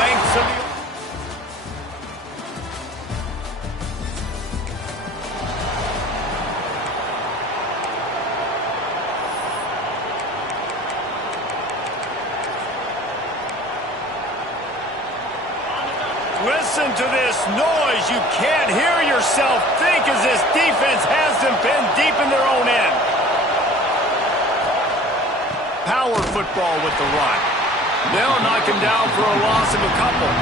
lengths of the... Listen to this noise. You can't hear yourself think as this defense has them pinned deep in their own end. Power football with the run. They'll knock him down for a loss of a couple.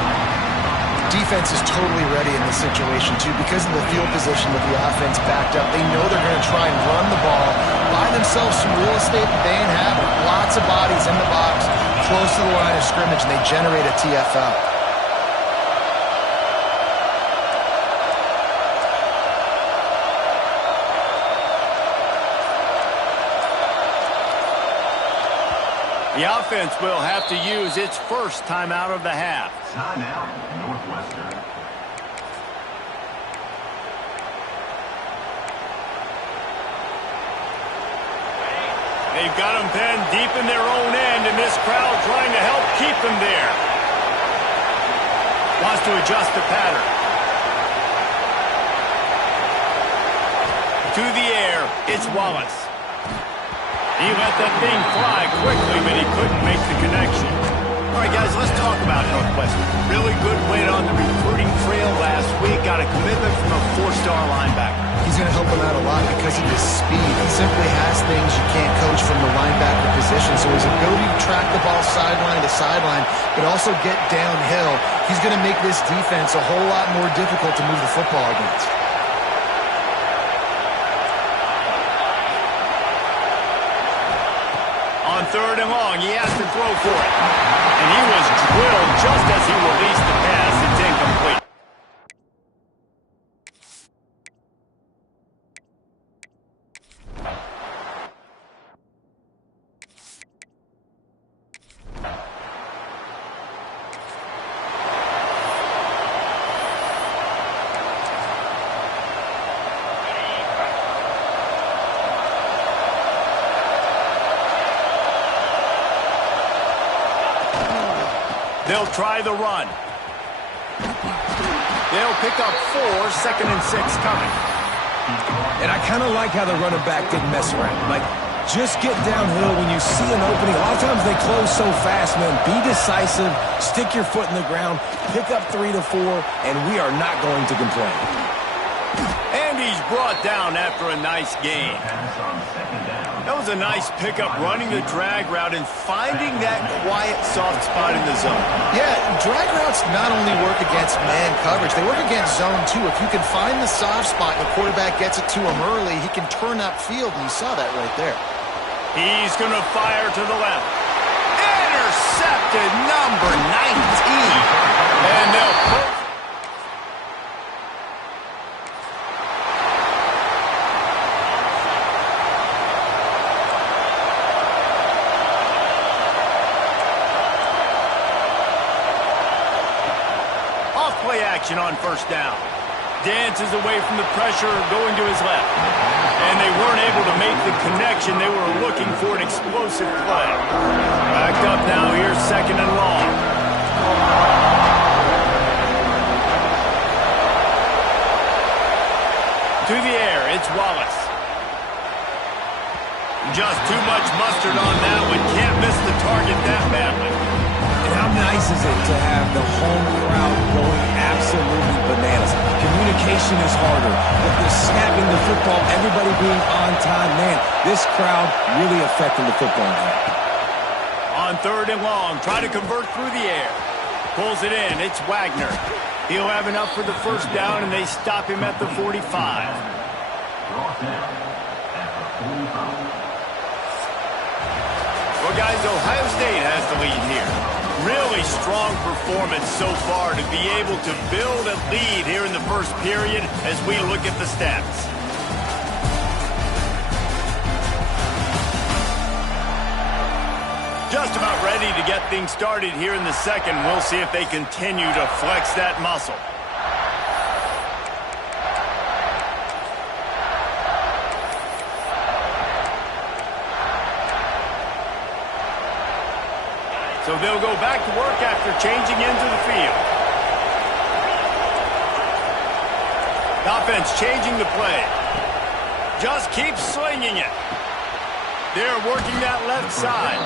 Defense is totally ready in this situation, too, because of the field position with the offense backed up. They know they're going to try and run the ball, buy themselves some real estate that they ain't having. Lots of bodies in the box, close to the line of scrimmage, and they generate a TFL. The offense will have to use its first timeout of the half. Timeout, Northwestern. They've got them pinned deep in their own end, and this crowd trying to help keep them there. Wants to adjust the pattern. To the air, it's Wallace. He let that thing fly quickly, but he couldn't make the connection. All right, guys, let's talk about Northwestern. Really good win on the recruiting trail last week. Got a commitment from a 4-star linebacker. He's going to help him out a lot because of his speed. He simply has things you can't coach from the linebacker position. So his ability to track the ball sideline to sideline, but also get downhill, he's going to make this defense a whole lot more difficult to move the football against. On 3rd and long, he has to throw for it. And he was drilled just as he released the pass. It's incomplete. They'll try the run. They'll pick up 4, 2nd and 6 coming. And I kind of like how the running back didn't mess around. Like, just get downhill when you see an opening. A lot of times they close so fast, man. Be decisive, stick your foot in the ground, pick up 3 to 4, and we are not going to complain. And he's brought down after a nice gain. That was a nice pickup, running the drag route and finding that quiet, soft spot in the zone. Yeah, drag routes not only work against man coverage, they work against zone too. If you can find the soft spot and the quarterback gets it to him early, he can turn that field, and you saw that right there. He's going to fire to the left. Intercepted, number 19. And they'll put... Play action on 1st down. Dances away from the pressure, going to his left. And they weren't able to make the connection. They were looking for an explosive play. Backed up now, here's 2nd and long. To the air, it's Wallace. Just too much mustard on that one. Can't miss the target that badly. And how nice is it to have the home crowd going absolutely bananas? Communication is harder, but they're snapping the football, everybody being on time. Man, this crowd really affecting the football game. On 3rd and long, try to convert through the air. Pulls it in, it's Wagner. He'll have enough for the 1st down, and they stop him at the 45. Well, guys, Ohio State has the lead here. Really strong performance so far to be able to build a lead here in the 1st period as we look at the stats. Just about ready to get things started here in the 2nd. We'll see if they continue to flex that muscle. So they'll go back to work after changing into the field. Offense changing the play. Just keep slinging it. They're working that left side.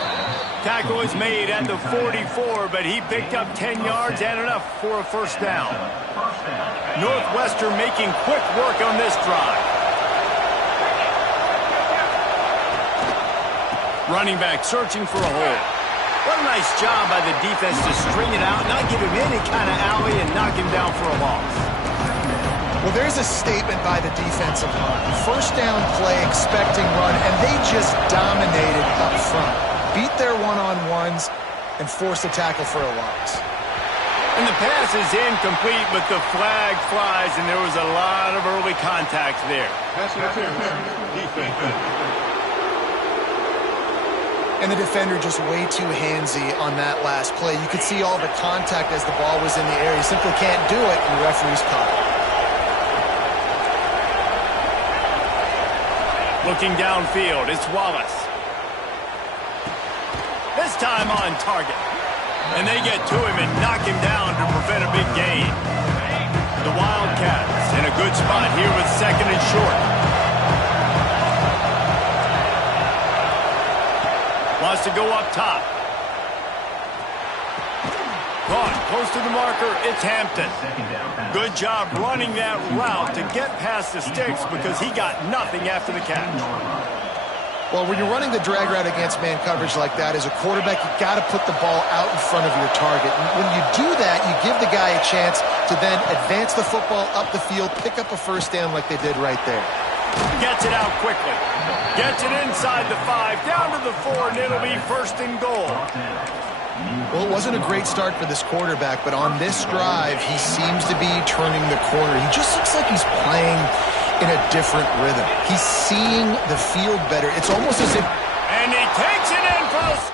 Tackle is made at the 44, but he picked up 10 yards and enough for a first down. Northwestern making quick work on this drive. Running back searching for a hole. What a nice job by the defense to string it out, not give him any kind of alley, and knock him down for a loss. Well, there's a statement by the defensive line. First down play, expecting run, and they just dominated up front. Beat their one-on-ones and forced a tackle for a loss. And the pass is incomplete, but the flag flies, and there was a lot of early contact there. And the defender just way too handsy on that last play. You could see all the contact as the ball was in the air. He simply can't do it, and the referee's caught it. Looking downfield, it's Wallace. This time on target. And they get to him and knock him down to prevent a big gain. The Wildcats in a good spot here with second and short. Wants to go up top. Caught close to the marker, it's Hampton. Good job running that route to get past the sticks because he got nothing after the catch. Well, when you're running the drag route against man coverage like that, as a quarterback, you got to put the ball out in front of your target. And when you do that, you give the guy a chance to then advance the football up the field, pick up a first down like they did right there. Gets it out quickly. Gets it inside the 5, down to the 4, and it'll be first and goal. Well, it wasn't a great start for this quarterback, but on this drive, he seems to be turning the corner. He just looks like he's playing in a different rhythm. He's seeing the field better. It's almost as if... And he takes it in for the...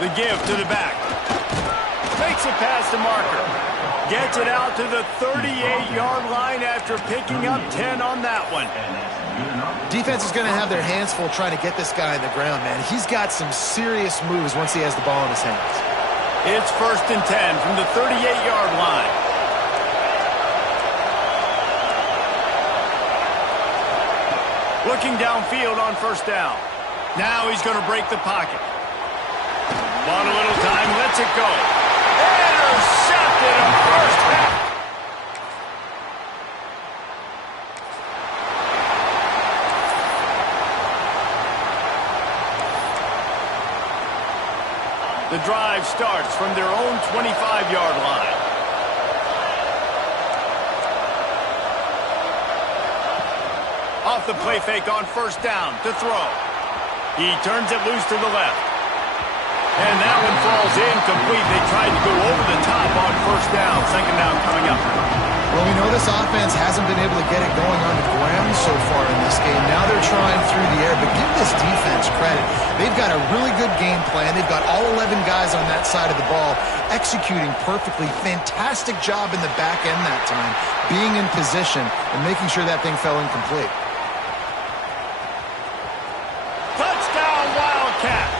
The give to the back. Makes it past the marker. Gets it out to the 38-yard line after picking up 10 on that one. Defense is going to have their hands full trying to get this guy on the ground, man. He's got some serious moves once he has the ball in his hands. It's first and 10 from the 38-yard line. Looking downfield on first down. Now he's going to break the pocket. Want a little time, lets it go. Intercepted on first half. The drive starts from their own 25-yard line. Off the play fake on first down to throw. He turns it loose to the left. And that one falls incomplete. They tried to go over the top on first down. Second down coming up. Well, we know this offense hasn't been able to get it going on the ground so far in this game. Now they're trying through the air, but give this defense credit. They've got a really good game plan. They've got all 11 guys on that side of the ball executing perfectly. Fantastic job in the back end that time, being in position and making sure that thing fell incomplete. Touchdown, Wildcats.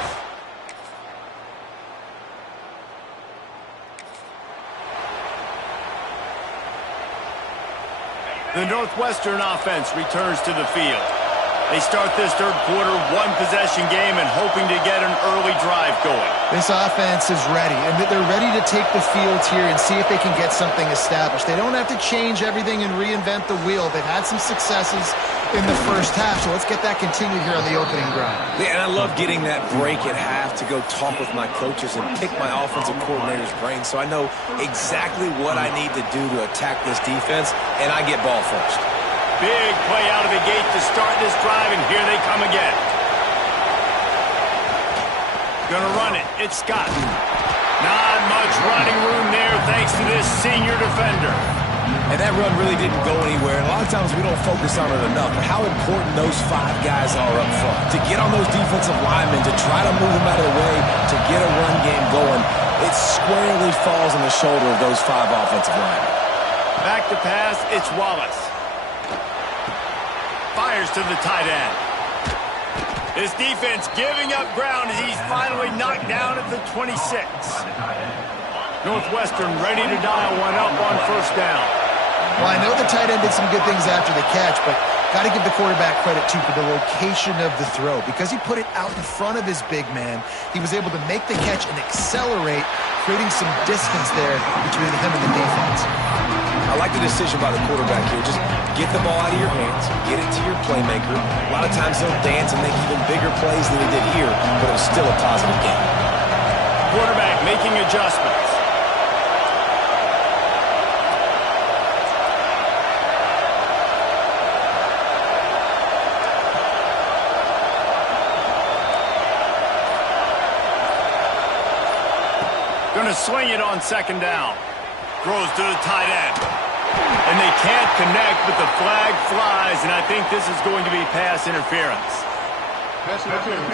The Northwestern offense returns to the field. They start this third quarter one-possession game and hoping to get an early drive going. This offense is ready, and they're ready to take the field here and see if they can get something established. They don't have to change everything and reinvent the wheel. They've had some successes in the first half, so let's get that continued here on the opening drive. Yeah, and I love getting that break at half to go talk with my coaches and pick my offensive coordinator's brain so I know exactly what I need to do to attack this defense, and I get ball first. Big play out of the gate to start this drive, and here they come again. Gonna run it. It's Scott. Not much running room there thanks to this senior defender. And that run really didn't go anywhere. And a lot of times we don't focus on it enough. But how important those 5 guys are up front. To get on those defensive linemen, to try to move them out of the way, to get a run game going. it squarely falls on the shoulder of those 5 offensive linemen. Back to pass, it's Wallace. Fires to the tight end. His defense giving up ground as he's finally knocked down at the 26. Northwestern ready to dial one up on first down. Well, I know the tight end did some good things after the catch, but got to give the quarterback credit, too, for the location of the throw. Because he put it out in front of his big man, he was able to make the catch and accelerate, creating some distance there between him and the defense. I like the decision by the quarterback here. Just get the ball out of your hands, get it to your playmaker. A lot of times he'll dance and make even bigger plays than he did here, but it was still a positive game. Quarterback making adjustments. Going to swing it on second down. Throws to the tight end. And they can't connect, but the flag flies, and I think this is going to be pass interference. Pass interference.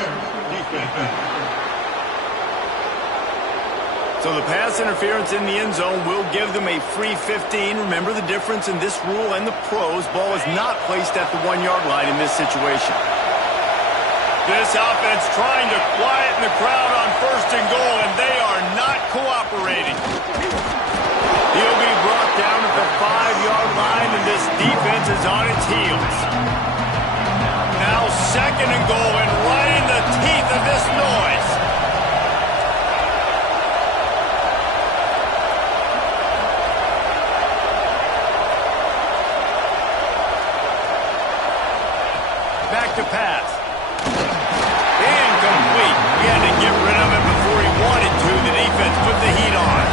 Defense. So the pass interference in the end zone will give them a free 15. Remember the difference in this rule and the pros. Ball is not placed at the 1-yard line in this situation. This offense trying to quieten the crowd on first and goal, and they are not cooperating. He'll be brought down at the 5-yard line, and this defense is on its heels. Now second and goal, and right in the teeth of this noise. Back to pass. Incomplete. He had to get rid of it before he wanted to. The defense put the heat on.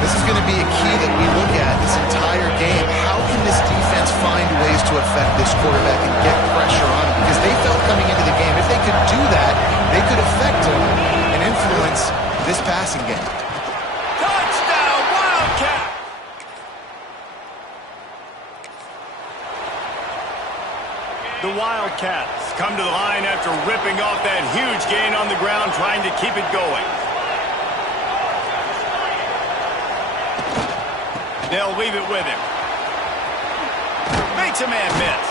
This is going to be a key that we look at this entire game. How can this defense find ways to affect this quarterback and get pressure on him? Because they felt coming into the game, if they could do that, they could affect him and influence this passing game. Touchdown, Wildcat! The Wildcats come to the line after ripping off that huge gain on the ground, trying to keep it going. They'll leave it with him. Makes a man miss.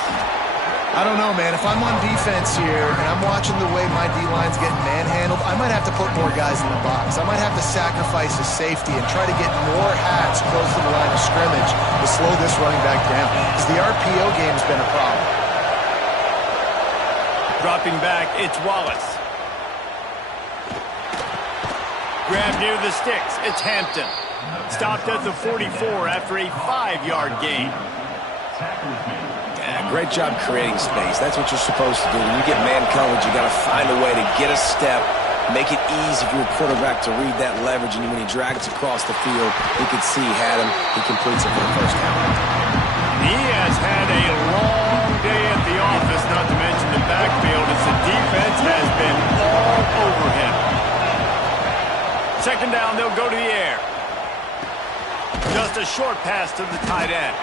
I don't know, man. If I'm on defense here and I'm watching the way my D-line's getting manhandled, I might have to put more guys in the box. I might have to sacrifice a safety and try to get more hats close to the line of scrimmage to slow this running back down. Because the RPO game's been a problem. Dropping back, it's Wallace. Grab near the sticks, it's Hampton. Stopped at the 44 after a 5-yard gain. Yeah, great job creating space. That's what you're supposed to do. When you get man coverage, you got to find a way to get a step, make it easy for your quarterback to read that leverage, and when he drags across the field, you can see he had him. He completes it for the first down. He has had a long day at the office, not to mention the backfield, as the defense has been all over him. Second down, they'll go to the air. Just a short pass to the tight end.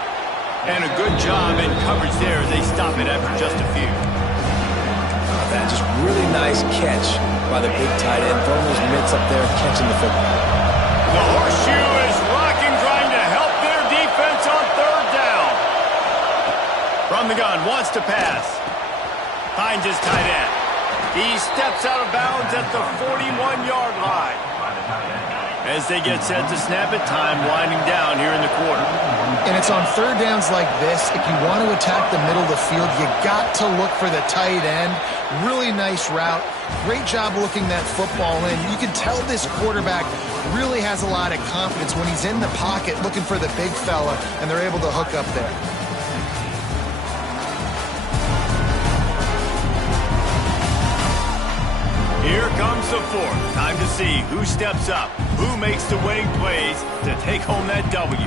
And a good job in coverage there as they stop it after just a few. That just really nice catch by the big tight end, throwing those mitts up there, catching the football. The horseshoe is rocking, trying to help their defense on third down. From the gun, wants to pass. Finds his tight end. He steps out of bounds at the 41-yard line. As they get set to snap it, time winding down here in the quarter. And it's on third downs like this, if you want to attack the middle of the field, you got to look for the tight end. Really nice route. Great job looking that football in. You can tell this quarterback really has a lot of confidence when he's in the pocket looking for the big fella, and they're able to hook up there. Here comes the fourth. Time to see who steps up, who makes the winning plays to take home that W.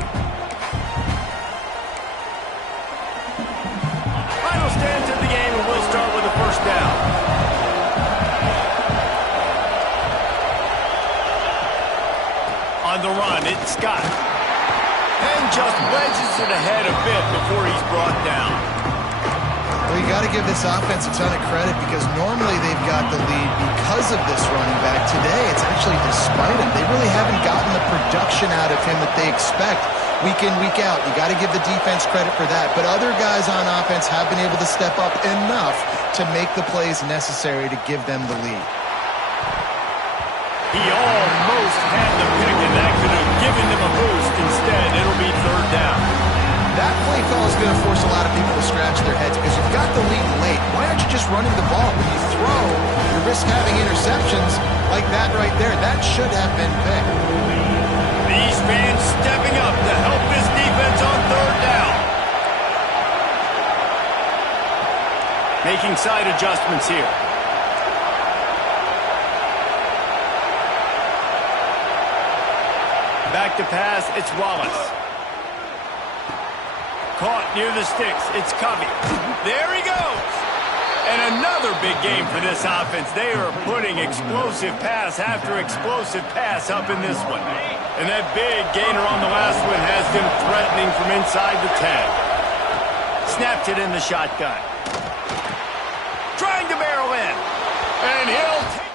Final stance of the game, and we'll start with the first down. On the run, it's Scott. And just wedges it ahead a bit before he's brought down. Well, Well, you got to give this offense a ton of credit because normally they've got the lead because of this running back. Today, it's actually despite him. They really haven't gotten the production out of him that they expect week in, week out. You got to give the defense credit for that. But other guys on offense have been able to step up enough to make the plays necessary to give them the lead. He almost had the pick, and that could have given them a boost. Instead, it'll be third down. That play call is going to force a lot of people to scratch their heads because you've got the lead late. Why aren't you just running the ball? When you throw, you risk having interceptions like that right there. That should have been picked. These fans stepping up to help this defense on third down. Making side adjustments here. Back to pass, it's Wallace. Caught near the sticks, it's Covey. There he goes! And another big game for this offense. They are putting explosive pass after explosive pass up in this one. And that big gainer on the last one has them threatening from inside the 10. Snapped it in the shotgun. Trying to barrel in. And he'll take it.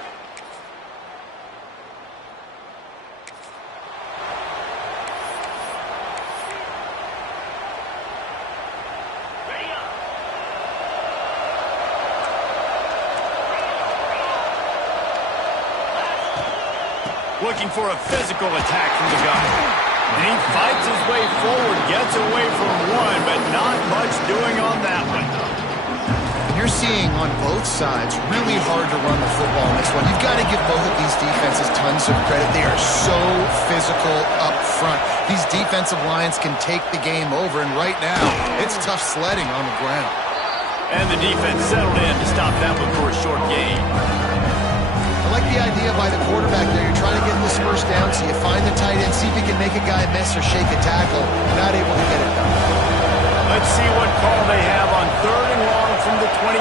Looking for a physical attack from the gun. And he fights his way forward, gets away from one, but not much doing on that one. You're seeing on both sides really hard to run the football in this one. You've got to give both of these defenses tons of credit. They are so physical up front. These defensive lines can take the game over, and right now, it's tough sledding on the ground. And the defense settled in to stop that one for a short gain. I like the idea by the quarterback there. You're trying to get this first down, so you find the tight end, see if he can make a guy miss or shake a tackle. Not able to get it done. Let's see what call they have on third and long from the 28.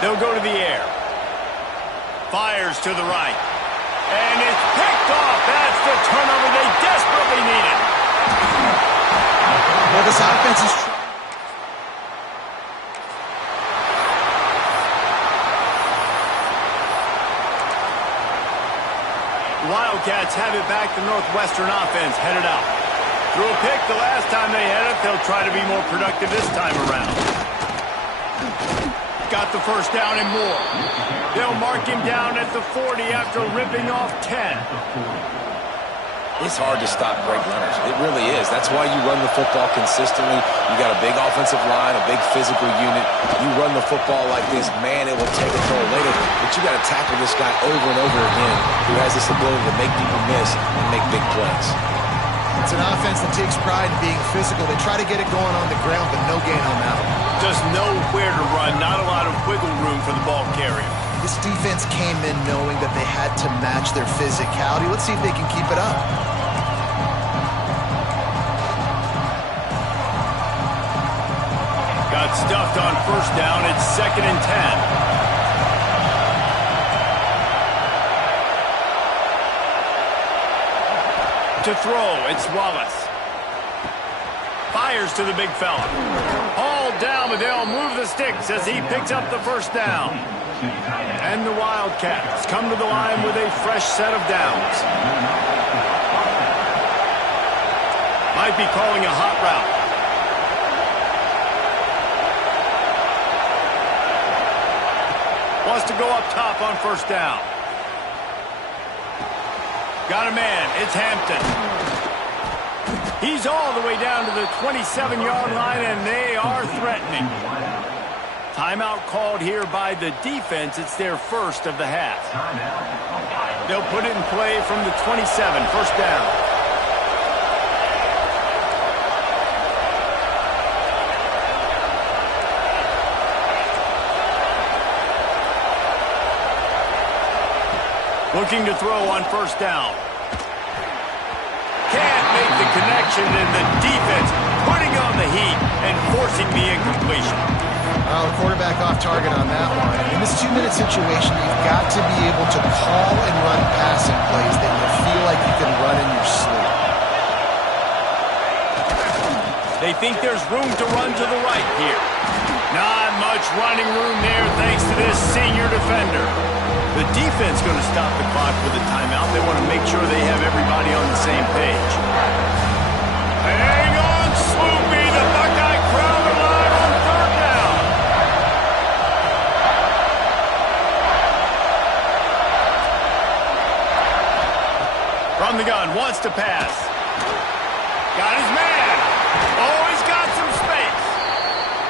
They'll go to the air. Fires to the right. And it's picked off. That's the turnover they desperately needed. Well, this offense is... Wildcats have it back. The Northwestern offense headed out. Threw a pick the last time they had it. They'll try to be more productive this time around. Got the first down and more. They'll mark him down at the 40 after ripping off 10. It's hard to stop great runners. It really is. That's why you run the football consistently. You got a big offensive line, a big physical unit. You run the football like this, man, it will take a toll later. But you got to tackle this guy over and over again who has this ability to make people miss and make big plays. It's an offense that takes pride in being physical. They try to get it going on the ground, but no gain on that one. Just nowhere to run, not a lot of wiggle room for the ball carrier. This defense came in knowing that they had to match their physicality. Let's see if they can keep it up. Got stuffed on first down. It's 2nd and 10. To throw, it's Wallace. Fires to the big fella. Hauled down, but they'll move the sticks as he picks up the first down. And the Wildcats come to the line with a fresh set of downs. Might be calling a hot route. Wants to go up top on first down. Got a man. It's Hampton. He's all the way down to the 27-yard line, and they are threatening. Timeout called here by the defense. It's their first of the half. They'll put it in play from the 27, first down. Looking to throw on first down. Can't make the connection, and the defense putting on the heat and forcing the incompletion. Well, the quarterback off target on that one. In this 2-minute situation, you've got to be able to call and run passing plays that you feel like you can run in your sleep. They think there's room to run to the right here. Not much running room there thanks to this senior defender. The defense going to stop the clock with a timeout. They want to make sure they have everybody on the same page. Hang on, Sloopy. The Buckeye crowd alive on third down. From the gun, wants to pass. Got his man. Oh, he's got some space.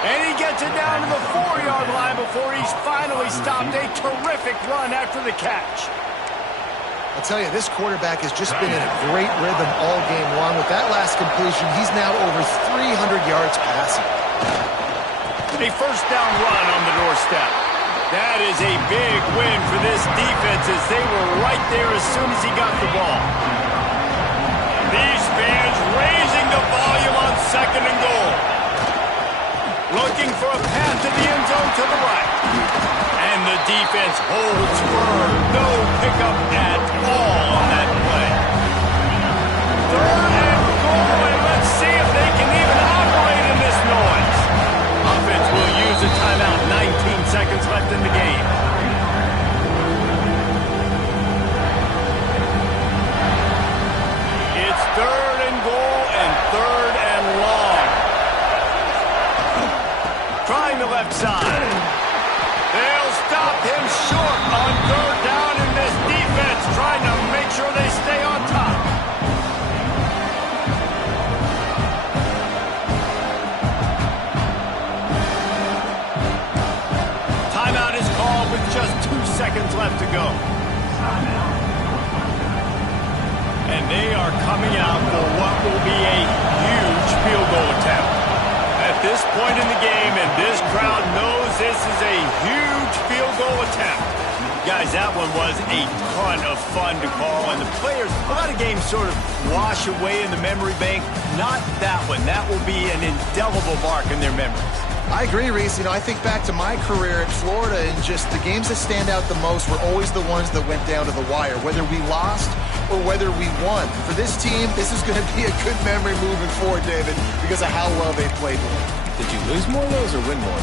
And he gets it down to the 4-yard line before he's finally stopped. A terrific run after the catch. I'll tell you, this quarterback has just been in a great rhythm all game long. With that last completion, he's now over 300 yards passing. A first down run on the doorstep. That is a big win for this defense as they were right there as soon as he got the ball. These fans raising the volume on second and goal. Looking for a path to the end zone to the right. And the defense holds firm. No pickup at all on that play. Third and goal, and let's see if they can even operate in this noise. Offense will use a timeout. 19 seconds left in the game. It's third and goal and third and long. Trying the left side. They'll stop him short on third down in this defense, trying to make sure they stay on top. Timeout is called with just 2 seconds left to go. And they are coming out for what will be a huge field goal attempt. At this point in the game, and this crowd knows this is a huge field goal attempt. Guys, that one was a ton of fun to call, and the players, a lot of games sort of wash away in the memory bank. Not that one. That will be an indelible mark in their memories. I agree, Reese. You know, I think back to my career in Florida, and just the games that stand out the most were always the ones that went down to the wire, whether we lost or whether we won. For this team, this is going to be a good memory moving forward, David, because of how well they played. Did you lose more of those or win more?